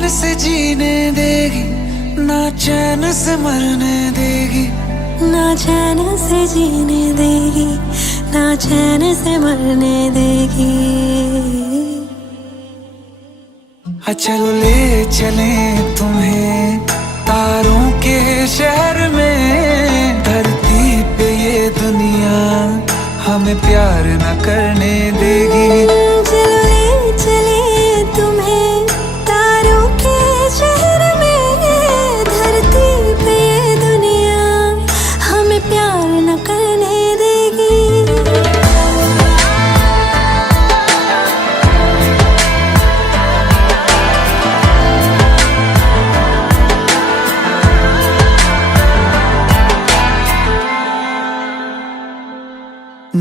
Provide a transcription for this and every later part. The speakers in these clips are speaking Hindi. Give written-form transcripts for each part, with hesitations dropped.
चैन से जीने देगी, ना चैन से मरने देगी, ना चैन से जीने देगी, ना चैन से मरने देगी। चलो ले चले तुम्हें तारों के शहर में, धरती पे ये दुनिया हमें प्यार न करने देगी। चलो ले चले तुम्हें तारों के शहर में, धरती पे ये दुनिया हमें प्यार न करने देगी।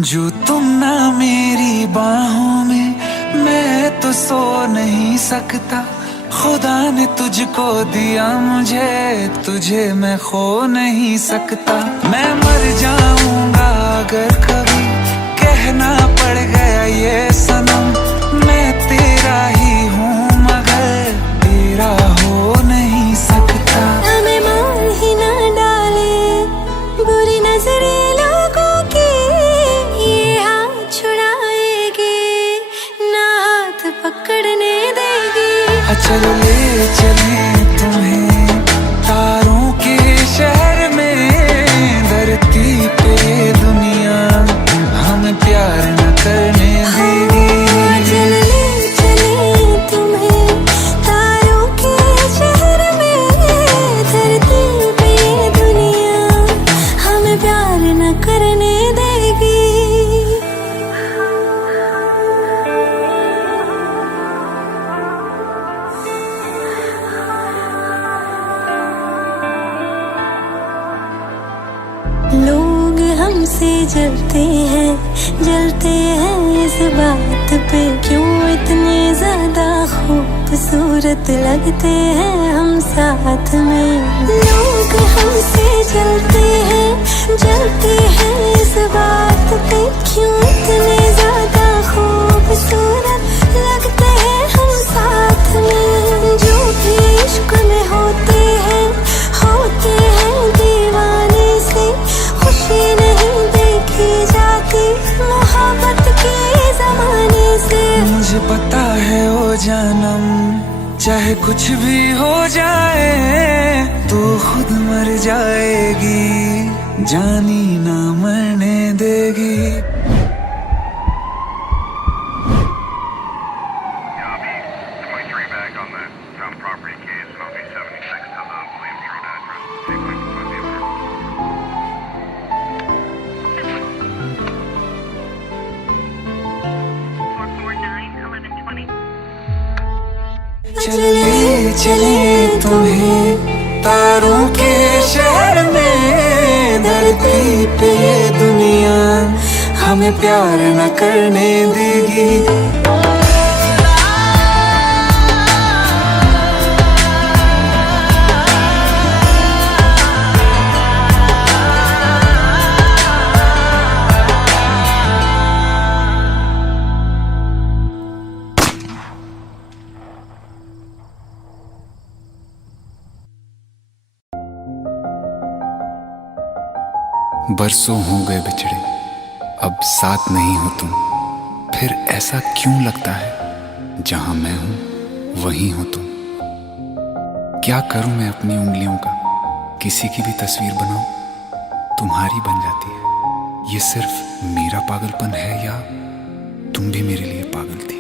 जो तुम ना मेरी बाहों में, मैं तो सो नहीं सकता। खुदा ने तुझको दिया मुझे, तुझे मैं खो नहीं सकता। मैं मर जाऊंगा अगर कभी कहना पड़ गया ये सनम, मैं तेरा ही हूँ मगर तेरा हो नहीं सकता। हमें मार ही ना डाले बुरी नजरें लोगों की, ये हाथ छुड़ाएगी ना हाथ पकड़ने देगी। चलो ले चले तुम्हें तारों के शहर में, धरती पे दुनिया हमें प्यार न करने देगी। चलो ले चले तुम्हें तारों के शहर में, धरती पे दुनिया हमें प्यार न करने देगी। लोग हमसे जलते हैं इस बात पे, क्यों इतने ज्यादा खूबसूरत लगते हैं हम साथ में। लोग हमसे जलते हैं इस बात पे, क्यों इतने ज्यादा खूबसूरत लगते हैं हम साथ में। जो भी इश्क में होते हैं दीवाने से, खुशी नहीं देखी जाती मोहब्बत के ज़माने से। मुझे पता है ओ जानम, चाहे कुछ भी हो जाए तू खुद मर जाएगी, जानी ना मरने देगी। चले चले तुम्हें तारों के शहर में, धरती पे दुनिया हमें प्यार न करने देगी। बरसों हो गए बिछड़े, अब साथ नहीं हो तुम, फिर ऐसा क्यों लगता है जहां मैं हूं वहीं हो तुम। क्या करूं मैं अपनी उंगलियों का, किसी की भी तस्वीर बनाऊं तुम्हारी बन जाती है। ये सिर्फ मेरा पागलपन है या तुम भी मेरे लिए पागल थी।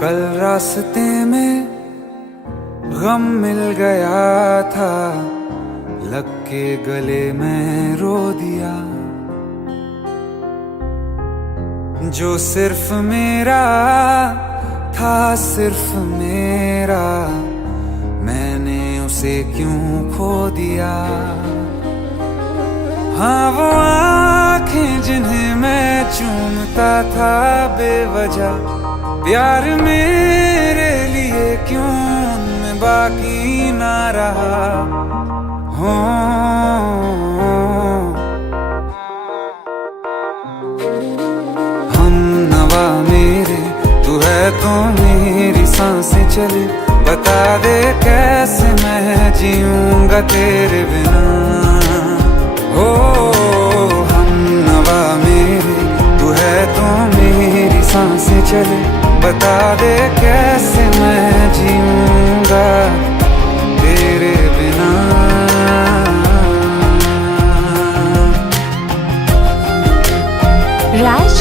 कल रास्ते में गम मिल गया था, लग के गले में रो दिया। जो सिर्फ मेरा था, सिर्फ मेरा, मैंने उसे क्यों खो दिया। हाँ वो आँखें जिन्हें मैं चूमता था बेवजह, प्यार मेरे लिए क्यों उनमें बाकी ना रहा हो। हम नवा मेरे तू है तो मेरी सांसें चले, बता दे कैसे मैं जीऊंगा तेरे बिना। हो हम नवा मेरे तू है तो मेरी सांसें चले, बता दे कैसे मैं जीऊंगा तेरे बिना। राज,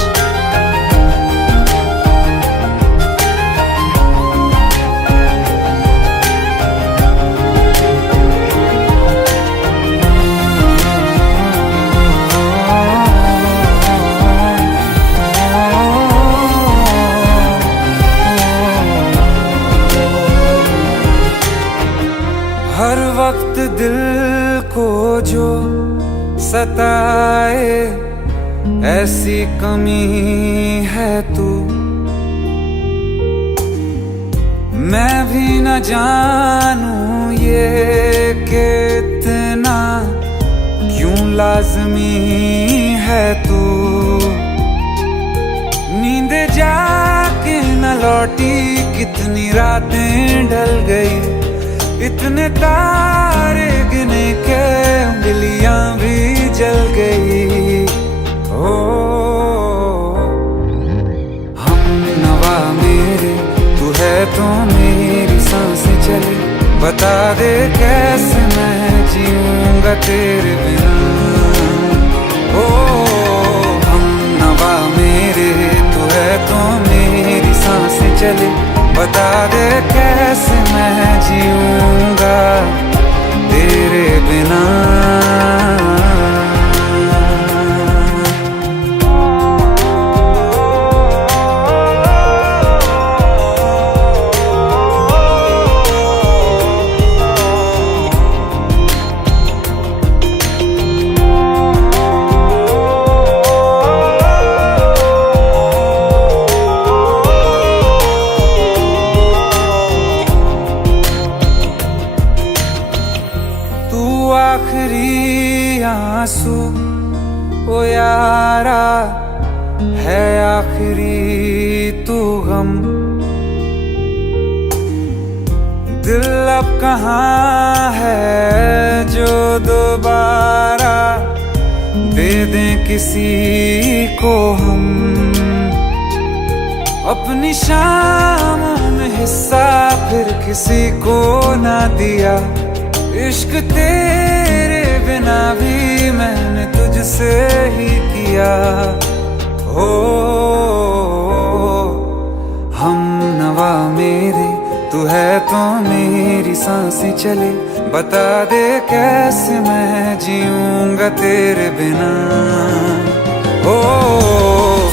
हर वक्त दिल को जो सताए ऐसी कमी है तू, मैं भी न जानूं ये कि इतना क्यों लाज़मी है तू। नींद जाके न लौटी कितनी रातें ढल गई, इतने तारे गिने के उंगलियां भी जल गई। ओ हम नवा मेरे तू है तो मेरी सांसें चले, बता दे कैसे मैं जीऊंगा तेरे बिना। ओ हम नवा मेरे तू है तो मेरी सांसें चले, बता दे कैसे मैं जीऊंगा तेरे बिना। आखिरी आंसू ओ यारा है, आखिरी तू गम। दिल अब कहाँ है जो दोबारा दे दें किसी को हम। अपनी शामों में हिस्सा फिर किसी को ना दिया, इश्क तेरे बिना भी मैंने तुझसे ही किया। हो हम नवा मेरे तू है तो मेरी सांसें चले, बता दे कैसे मैं जीऊंगा तेरे बिना। ओ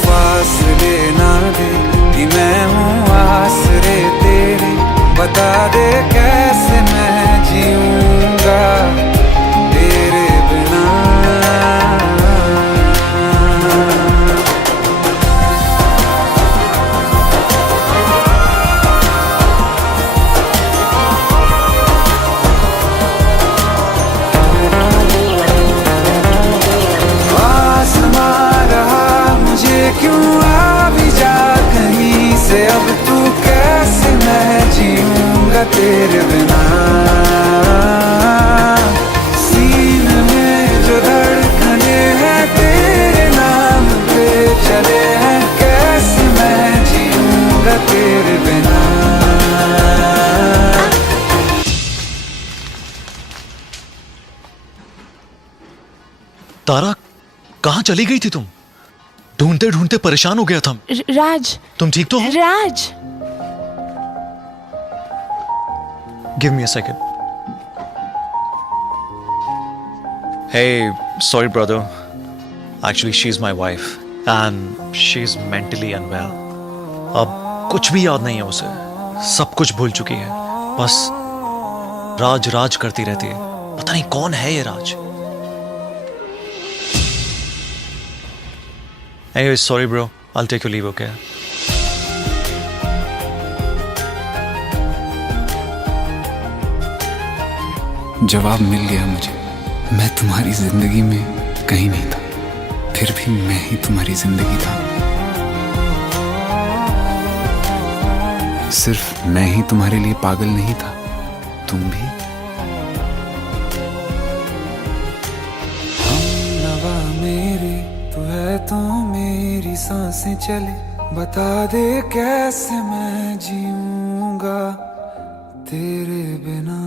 फासले ना दे कि मैं हूँ आसरे तेरे, बता दे कैसे मैं जीऊंगा तेरे बिना। आसमां रहा मुझे क्यों आ भी जा कहीं से, अब तू कैसे मैं जीऊंगा तेरे बिना। सीने में जो धड़कने हैं तेरे नाम पे चले हैं, कैसे मैं जीऊंगा तेरे बिना। तारा, कहाँ चली गई थी तुम? ढूंढते ढूंढते परेशान हो गया था। राज, तुम ठीक तो हो? राज, Give me a second. Hey, sorry brother. Actually, she's my wife and she's mentally unwell. अब कुछ भी याद नहीं है उसे, सब कुछ भूल चुकी है, बस राज राज करती रहती है। पता नहीं कौन है ये राज। Anyway, sorry bro. I'll take your leave, okay? जवाब मिल गया मुझे। मैं तुम्हारी जिंदगी में कहीं नहीं था, फिर भी मैं ही तुम्हारी जिंदगी था। सिर्फ मैं ही तुम्हारे लिए पागल नहीं था, तुम भी। हमनवा मेरी तू है तो मेरी सांसें चले, बता दे कैसे मैं जीऊंगा तेरे बिना।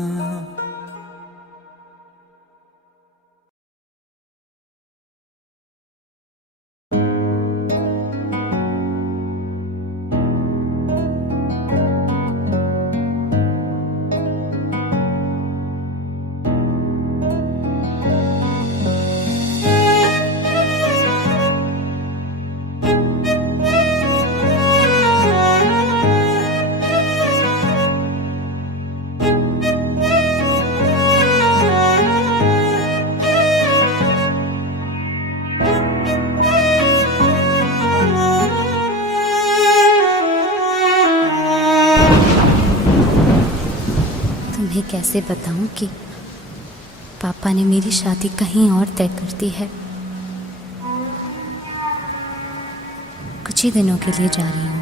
तुम्हें कैसे बताऊं कि पापा ने मेरी शादी कहीं और तय कर दी है। कुछ ही दिनों के लिए जा रही हूँ,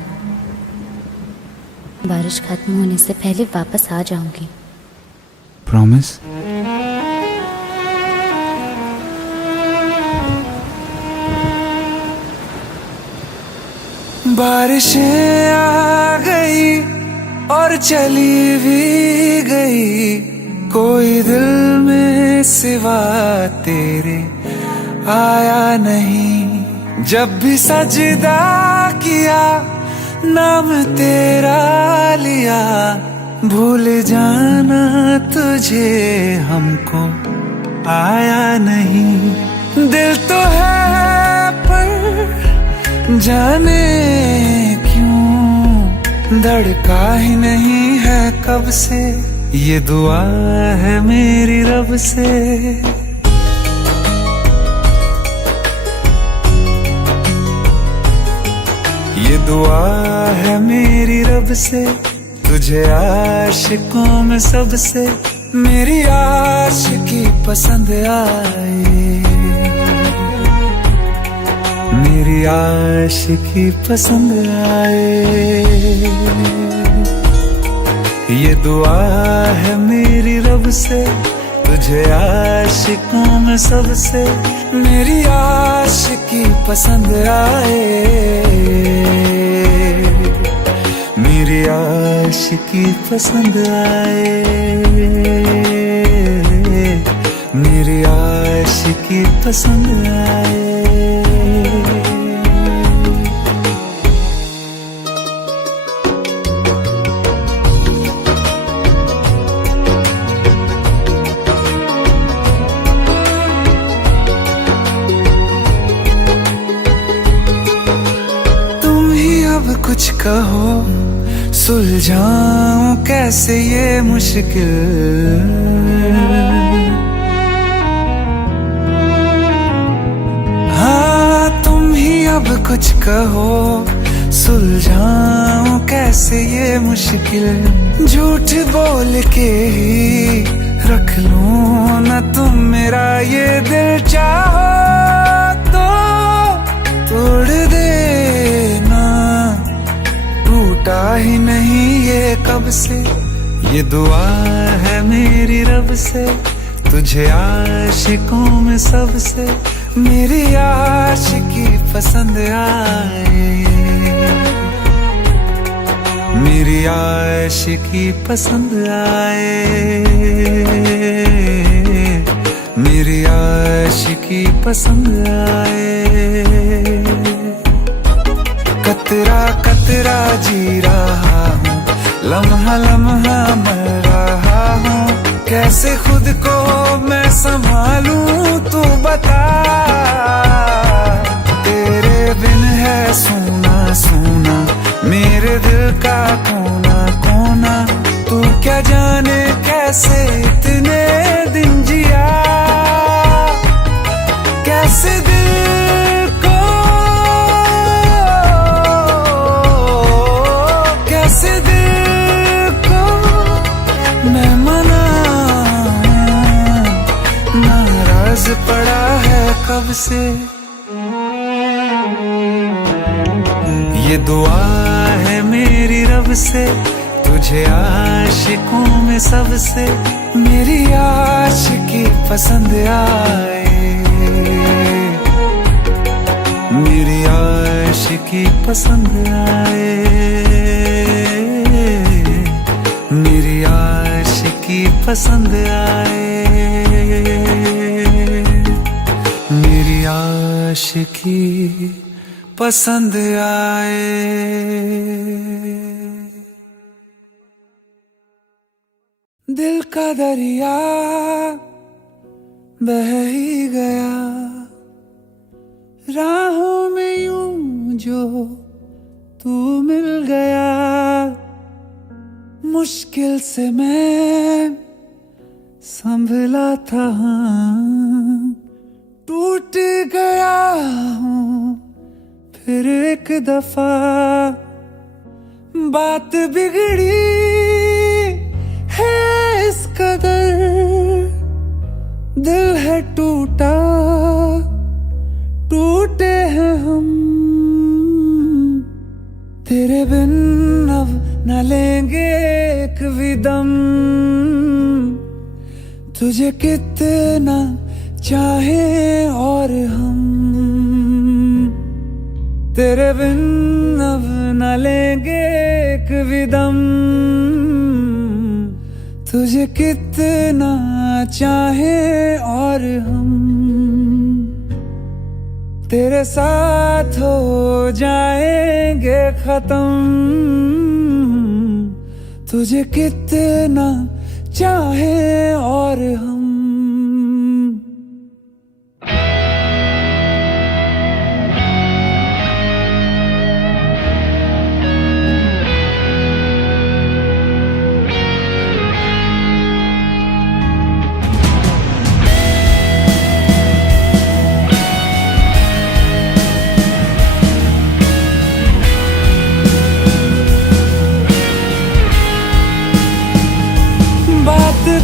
बारिश खत्म होने से पहले वापस आ जाऊंगी। प्रॉमिस? बारिशें आ गई और चली भी गई, कोई दिल में सिवा तेरे आया नहीं। जब भी सजदा किया नाम तेरा लिया, भूल जाना तुझे हमको आया नहीं। दिल तो है पर जाने क्यों धड़का ही नहीं है कब से, ये दुआ है मेरी रब से। ये दुआ है मेरी रब से, तुझे आशिकों में सबसे मेरी आशिकी पसंद आए, मेरी आशिकी पसंद आए। ये दुआ है मेरी रब से, तुझे आशिकों में सबसे मेरी आशिकी पसंद आए, मेरी आशिकी पसंद आए, मेरी आशिकी पसंद आए। कुछ कहो सुलझाऊं कैसे ये मुश्किल, हाँ तुम ही अब कुछ कहो सुलझाऊं कैसे ये मुश्किल। झूठ बोल के ही रख लूं ना तुम मेरा ये दिल, चाहो तो तोड़ देना, टूटा ही नहीं ये कब से। ये दुआ है मेरी रब से, तुझे आशिकों में सबसे मेरी आशिकी पसंद आए, मेरी आशिकी पसंद आए, मेरी आशिकी पसंद आए। कतरा कतरा जी रहा हूँ, लम्हा लम्हा मर रहा हूँ, कैसे खुद को मैं संभालूं तू बता। तेरे बिन है सूना सूना मेरे दिल का कोना कोना, तू क्या जाने कैसे इतने दिन जिया, कैसे दिल को कैसे दिल को मैं मनाऊं, जब से। ये दुआ है मेरी रब से, तुझे आशिकों में सबसे मेरी आशिकी पसंद आए, मेरी आशिकी पसंद आए, मेरी आशिकी पसंद आए, मेरी आशिकी पसंद आए। दिल का दरिया बह ही गया, राहों में यूं जो तू मिल गया, मुश्किल से मैं संभला था, टूट गया हूँ फिर एक दफा, बात बिगड़ी है इस कदर, दिल है टूटा, टूटे हैं हम, तेरे बिन अब न लेंगे एक भी दम, तुझे कितना चाहे और हम, तेरे बिन अब न लेंगे एक भी दम, तुझे कितना चाहे और हम, तेरे साथ हो जाएंगे खत्म, तुझे कितना चाहे और हम।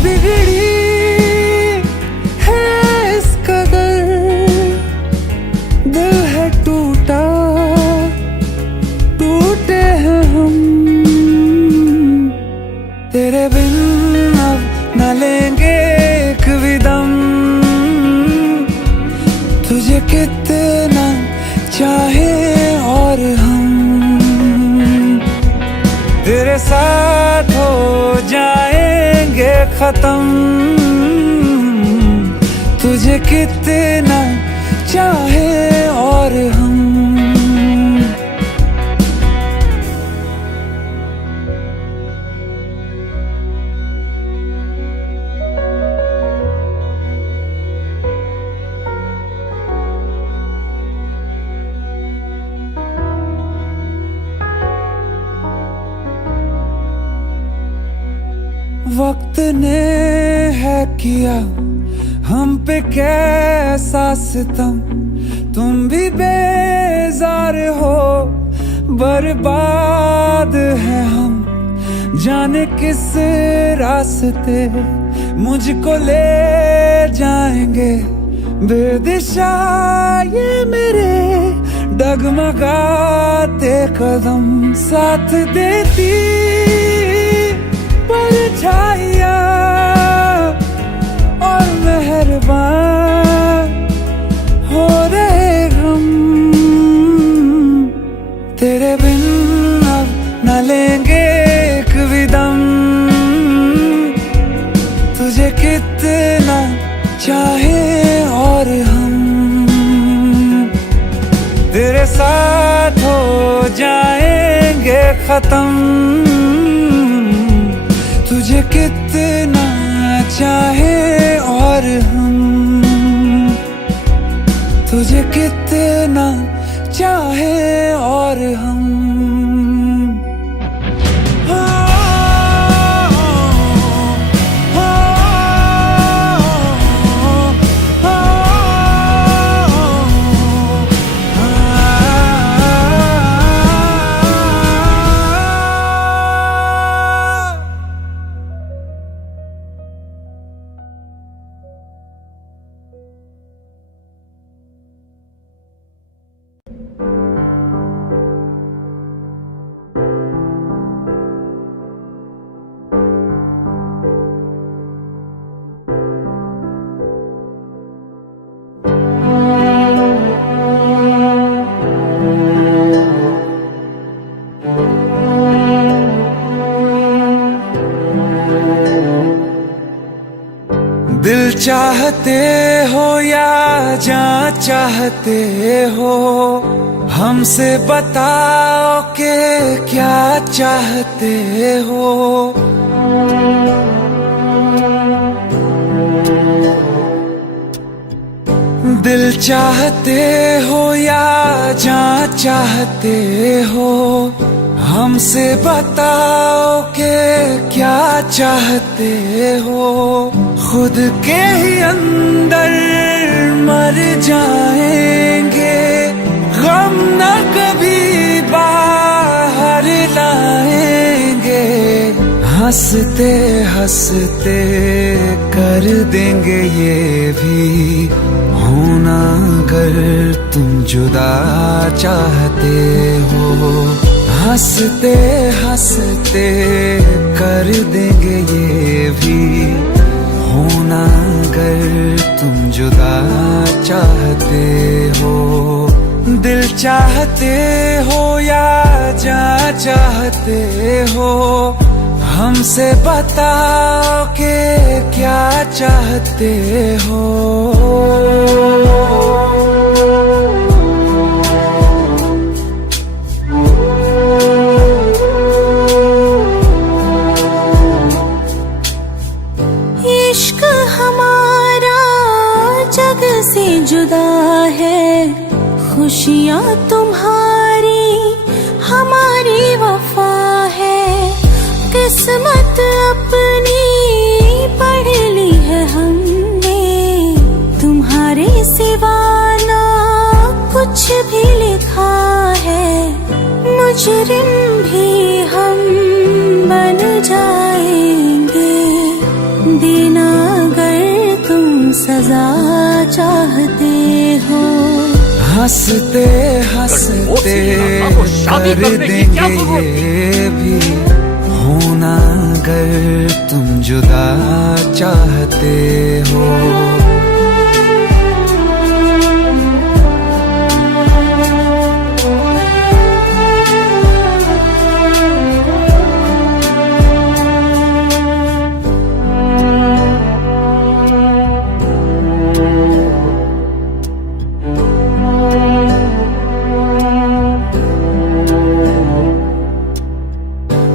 बिगड़ी है इस कदर, दिल है टूटा, टूटे हैं हम, तेरे बिन अब न लेंगे एक भी दम, तुझे कितना चाहे और हम, तेरे साथ हो जाएंगे खत्म, तुझे कितना चाहे और हम। वक्त ने है किया हम पे कैसा सितम, तुम भी बेजार हो, बर्बाद है हम, जाने किस रास्ते मुझको ले जाएंगे, बेदिशा ये मेरे डगमगाते कदम, साथ देती परछाइयाँ और मेहरबान हो रहे हम, तेरे बिन अब न लेंगे एक भी दम, तुझे कितना चाहे और हम, तेरे साथ हो जाएंगे खत्म, तुझे कितना चाहे और हम, तुझे कितना चाहे और हम। चाहते हो या जान चाहते हो, हमसे बताओ कि क्या चाहते हो। दिल चाहते हो या जान चाहते हो, हमसे बताओ कि क्या चाहते हो। खुद के ही अंदर मर जाएंगे, गम न कभी बाहर लाएंगे। हंसते हंसते कर देंगे ये भी होना, अगर तुम जुदा चाहते हो। हंसते हंसते कर देंगे ये भी होना, अगर तुम जुदा चाहते हो। दिल चाहते हो या जान चाहते हो, हमसे बताओ कि क्या चाहते हो। इश्क हमारा जग से जुदा है, खुशियाँ तुम्हारी हमारी वफा है। किस्मत अपनी पढ़ ली है हमने, तुम्हारे सिवा ना कुछ भी लिखा है। मुजरिम भी हम बन जाएंगे, देना अगर तुम सजा चाहते हो। हंसते हंसते कर देंगे ये भी होना, अगर तुम जुदा चाहते हो।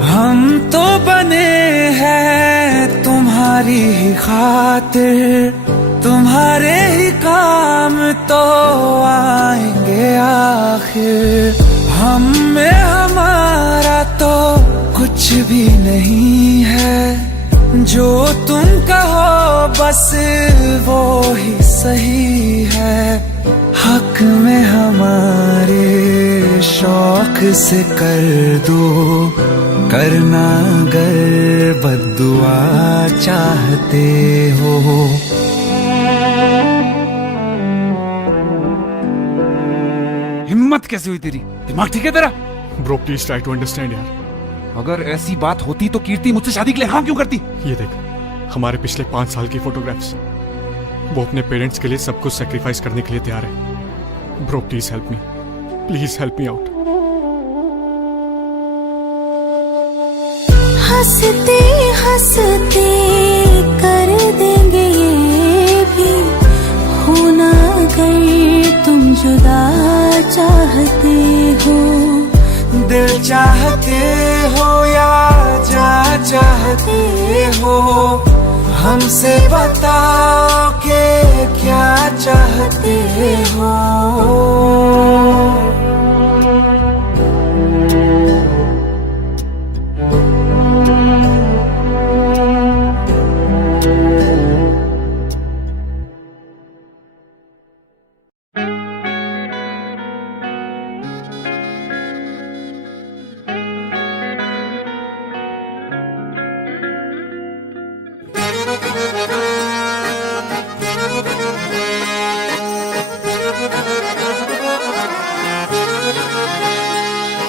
हम तो बने हैं तुम्हारी ही खातिर, तुम्हारे ही काम तो आएंगे आखिर। हम में हमारा तो कुछ भी नहीं है, जो तुम कहो बस वो ही सही है। हक में हमारे शौक से कर दो, करना अगर बद्दुआ चाहते हो। हिम्मत कैसे हुई तेरी? दिमाग ठीक है तेरा? Bro please try to understand यार। अगर ऐसी बात होती तो कीर्ति मुझसे शादी के लिए हाँ क्यों करती? ये देख, हमारे पिछले 5 साल की फोटोग्राफ्स, वो अपने पेरेंट्स के लिए सब कुछ सेक्रीफाइस करने के लिए तैयार है। Bro please help me, please help me out. हंसते हंसते कर देंगे ये भी होना, अगर तुम जुदा चाहते हो। दिल चाहते हो या जान चाहते हो, हमसे बताओ कि क्या चाहते हो।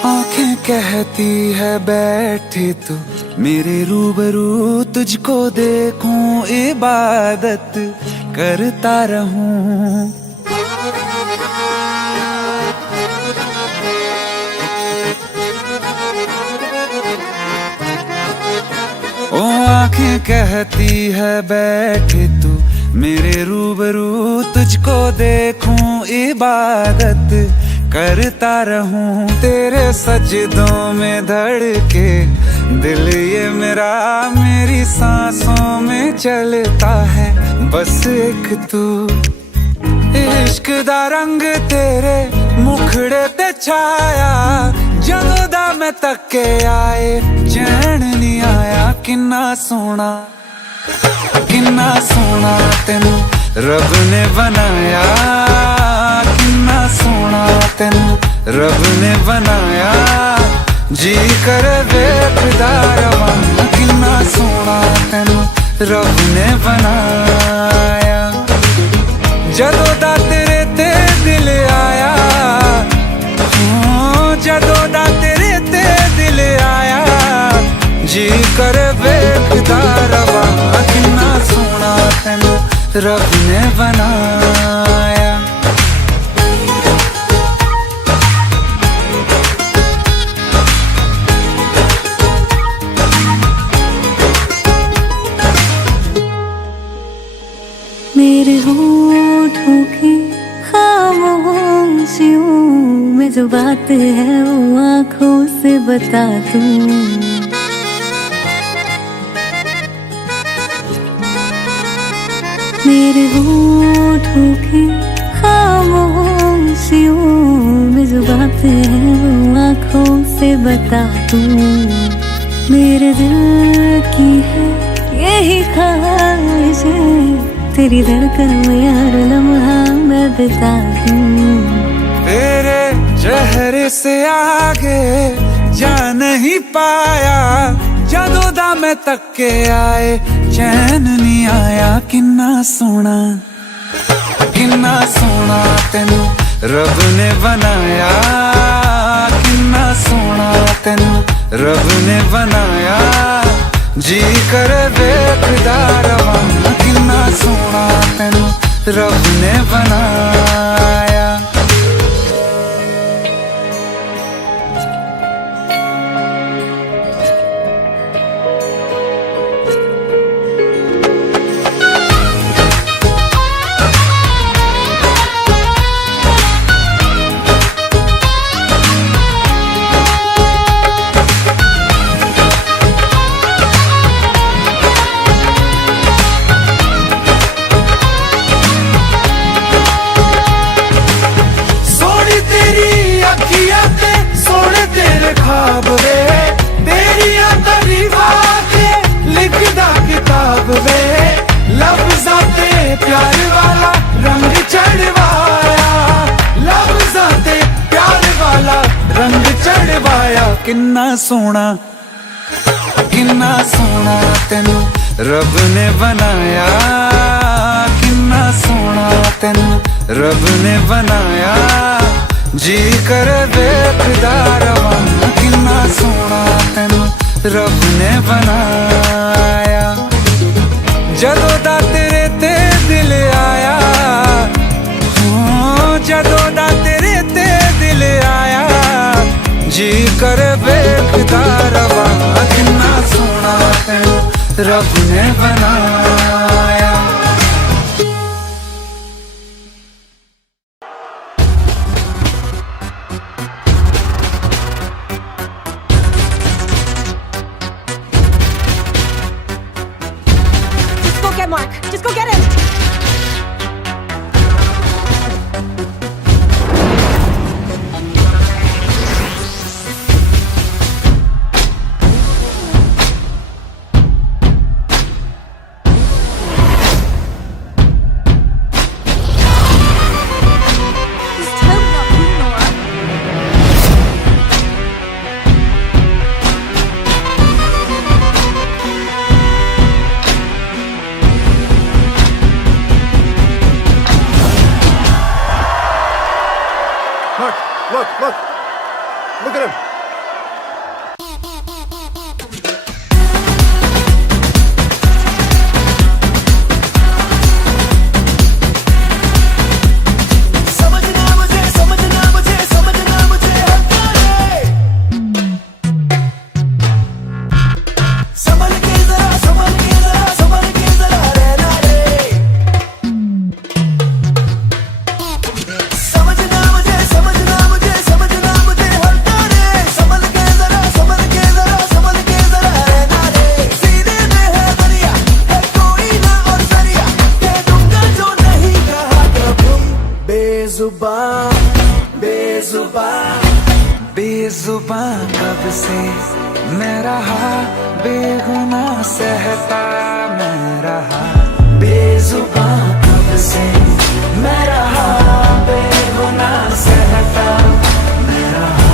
आंखें कहती है बैठे तू मेरे रूबरू, तुझको देखूं इबादत करता रहूं। ओ आंखें कहती है बैठे तू मेरे रूबरू तुझको देखूं, इबादत करता रहूं तेरे सजदों में धड़के दिल ये मेरा, मेरी सांसों में चलता है बस एक तू। इश्क दा रंग तेरे मुखड़े ते छाया, जदों दा मैं तके आए चैन नहीं आया। किन्ना सोना तेनू रब ने बनाया, किन्ना सोना तेनू रब ने बनाया। जी कर वेखदा रवां, किन्ना सोना तेनू रब ने बनाया। जदों दा तेरे ते दिल आया, जदों दा तेरे ते दिल आया। जी कर वेखदा रवां, किन्ना सोना तेनू रब ने बनाया। मेरे होठों की खामोशियों में जो बात है वो आँखों से बता दूं। मेरे होठों की खामोशियों में जो बात है वो आँखों से बता दूं। मेरे दिल की है यही ख्वाहिश है, तेरी धड़कन में हर लम्हा मैं बिता दूं। तेरे चेहरे से आगे जा नहीं पाया, जदों दा मैं तके आए चैन नहीं आया। किन्ना सोना तेनू रब ने बनाया, किन्ना सोना तेनू रब ने बनाया। जी कर वेखदा रवां, किन्ना सोना तेनू रब ने बनाया। प्यार वाला रंग चढ़वाया, लफ्ज़ां ते प्यार वाला रंग चढ़वाया। किन्ना सोना तेनू रब ने बनाया, किन्ना सोना तेनू रब ने बनाया। जी कर वेखदा रवां, किन्ना सोना तेनू रब ने बनाया। जदों दा तेरे ते दिल आया, जदों दा तेरे ते दिल आया। जी कर वेखदा रवां, किन्ना सोना तेनू रब ने बनाया। Mark, just go get him! Look at him. Bezubaan कब से मैं रहा, बेगुनाह सहता मैं रहा। बेजुबां कब से मैं रहा, बेगुनाह सहता मैं रहा।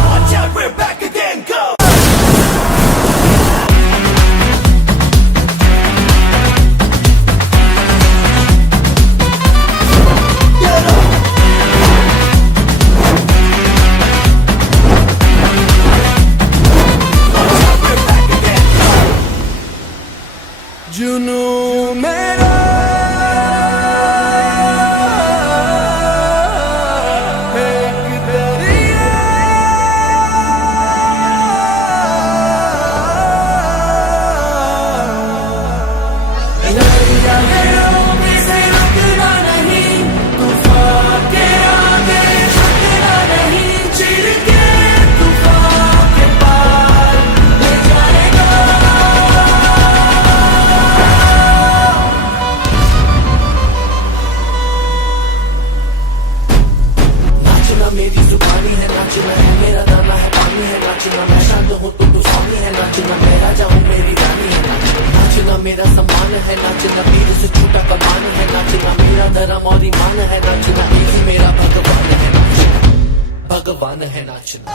जुनू मेरा एक दरिया, दरिया में से रुकना नहीं, तूफान के आगे झुकना नहीं, चिर के तूफान के पार ले जाएगा। नाचना मेरी जुबानी है, नाचना है मेरा दाना है, पानी है नाचना। मैं शांत हूँ तो तूफानी है नाचना, मैं राजा हूँ मेरी रानी है नाचना। नाचना मेरा सम्मान है नाचना, वीर से छूटा कमान है नाचना। मेरा धर्म और ईमान है नाचना, यही मेरा भगवान है नाचना, भगवान है नाचना।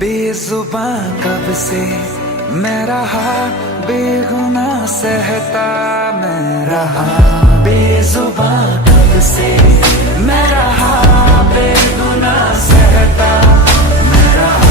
बेजुबां कब से मैं रहा, बेगुनाह सहता मैं रहा। बेजुबां कब से मैं रहा, बेगुनाह सहता मैं रहा।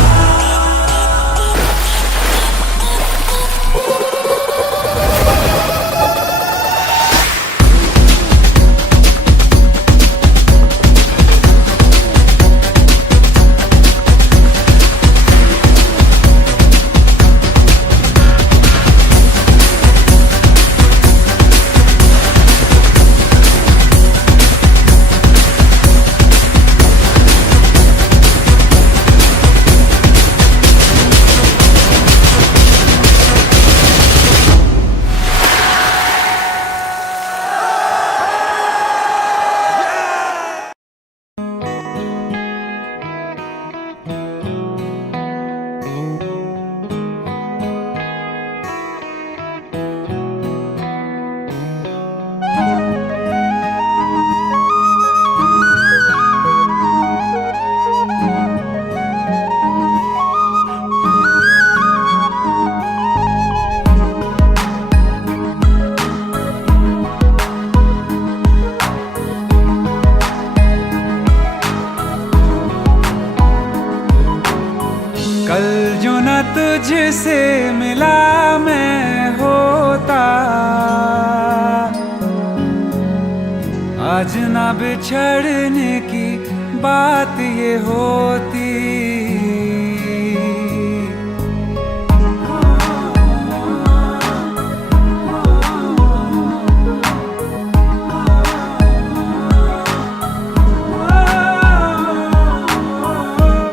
कल जो न तुझसे मिला मैं होता, आज ना बिछड़ने की बात ये होती।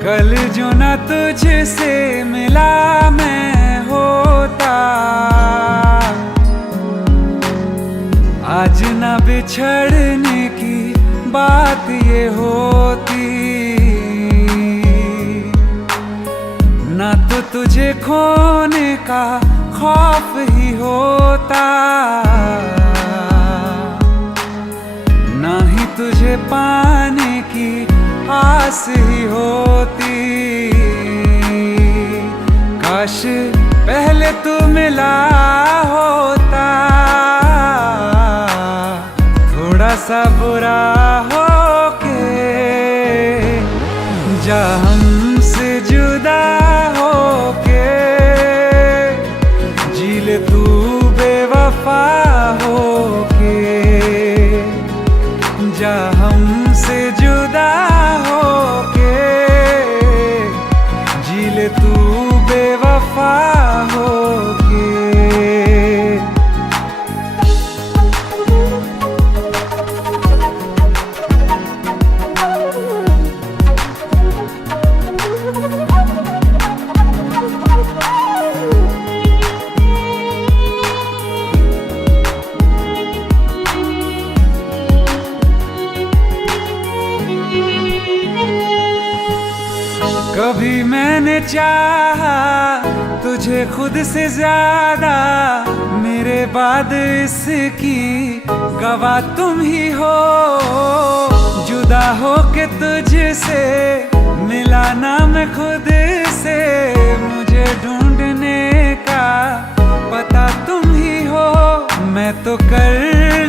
कल जो न तुझसे मिला मैं होता, आज न बिछड़ने की बात ये होती। न तो तुझे खोने का खौफ ही होता, न ही तुझे पाने की आस ही होती। काश पहले तू मिला होता, थोड़ा सा बुरा होके जा हमसे जुदा होके। जी ले तू बेवफा हो चाहा तुझे खुद से ज्यादा, मेरे बाद इसकी गवाह तुम ही हो। जुदा हो के तुझसे मिला ना मैं खुद से, मुझे ढूंढने का पता तुम ही हो। मैं तो कर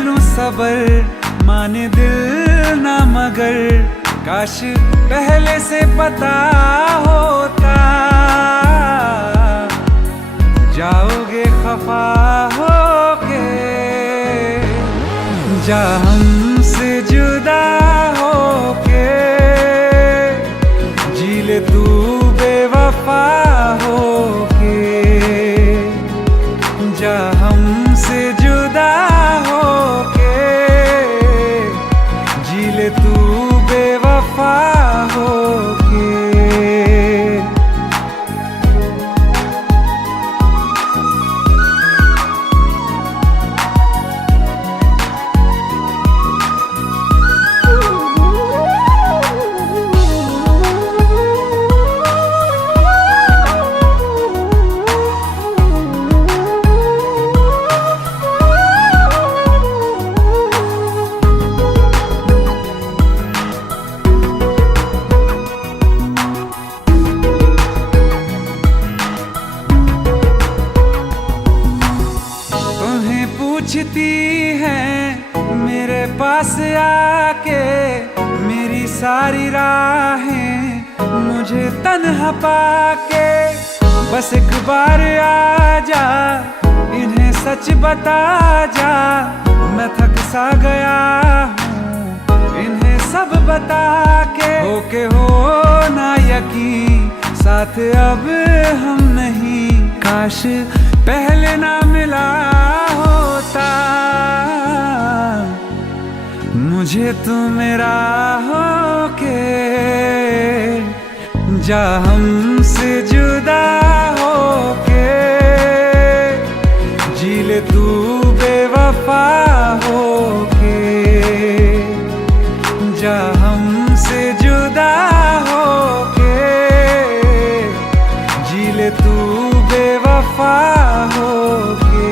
लूं सबर, माने दिल ना मगर, काश पहले से पता होता। जाओगे खफा होके, जा हमसे जुदा होके, जी ले तू बेवफा होके। जा हमसे जुदा होके, जी ले तू बेवफा होके। पूछती हैं मेरे पास आके, मेरी सारी राहें मुझे तन्हा पाके। बस एक बार आ जा, इन्हें सच बता जा, मैं थक सा गया हूँ इन्हें सब बता के। होके हो ना यकीन, साथ अब हम नहीं, काश पहले ना मिला होता। मुझे तू मेरा होके, जा हमसे जुदा होके, जी ले तू बेवफा होके। जा हमसे जुदा होके, जी ले तू बेवफा होके।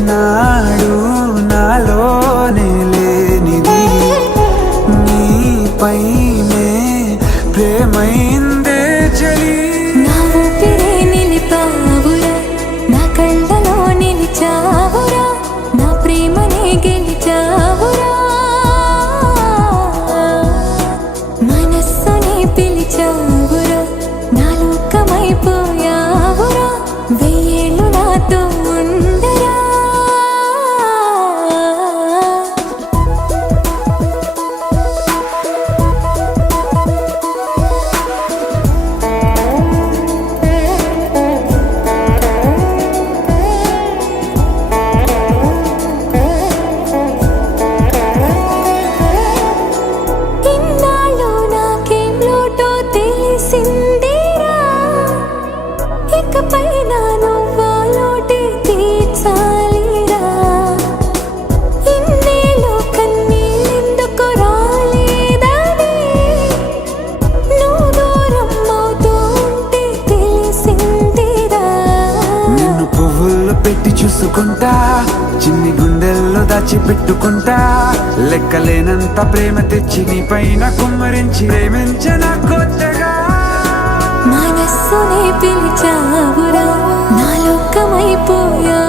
ఏనాడు నాలోనే లేనిది నీపైనే ప్రేమైందే చలి నా ఊపిరే నిలిపావురా నా కళ్ళలో నిలిచావురా నా ప్రేమనే గెలిచావురా మనస్సుని పిలిచావురా నా లోకమైపోయావురా వెయ్యేళ్ళు నాతో ఉండరా ఇన్నాళ్ళు నాకేం లోటో తెలిసిందిరా ఇకపై నా నువ్వా లోటే తీర్చాలిరా ఇన్నేళ్ళు కన్నీళ్ళెందుకు రాలేదని నువ్వు దూరం అవుతూ ఉంటే తెలిసిందిరా నిన్ను పువ్వుల్లో పెట్టి చూసుకుంటా చిన్ని గుండెల్లో దాచిపెట్టుకుంటా లెక్కలేనంత ప్రేమ తెచ్చి నీ పైన కుమ్మరించి ప్రేమించన కొత్తగా మనస్సునే పిలిచావురా నా లోకమైపోయా